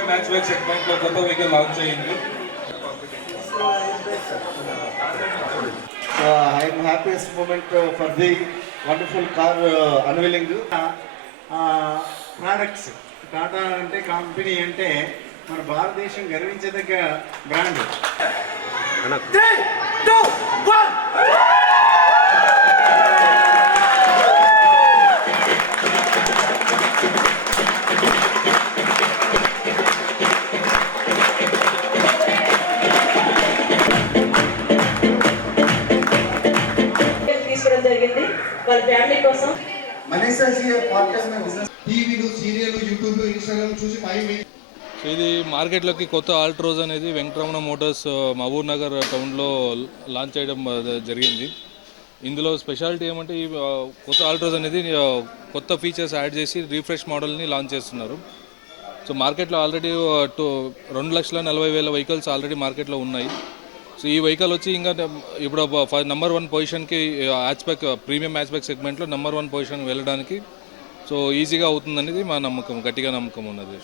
Match back సెగ్మెంట్లో కొత్త vehicle launch happiest moment uh, for the wonderful car uh, unveiling. Products Tata అంటే company అంటే మన భారతదేశం గర్వించదగ్గ బ్రాండ్ చేసుకోవడం జరిగింది. వాళ్ళ ఫ్యామిలీ కోసం. ఇది మార్కెట్లోకి కొత్త ఆల్ట్రోజ్ అనేది వెంకటరమణ మోటార్స్ మహబూబ్ నగర్ టౌన్లో లాంచ్ చేయడం జరిగింది. ఇందులో స్పెషాలిటీ ఏమంటే ఈ కొత్త ఆల్ట్రోజ్ అనేది కొత్త ఫీచర్స్ యాడ్ చేసి రీఫ్రెష్ మోడల్ని లాంచ్ చేస్తున్నారు. సో మార్కెట్లో ఆల్రెడీ టూ రెండు లక్షల నలభై వేల వెహికల్స్ ఆల్రెడీ మార్కెట్లో ఉన్నాయి. సో ఈ వెహికల్ వచ్చి ఇంకా ఇప్పుడు నెంబర్ వన్ పొజిషన్కి హ్యాచ్బ్యాక్ ప్రీమియం హ్యాచ్బ్యాక్ సెగ్మెంట్లో నెంబర్ వన్ పొజిషన్ వెళ్ళడానికి. సో ఈజీగా అవుతుందనేది మా నమ్మకం గట్టిగా నమ్మకం ఉన్నది.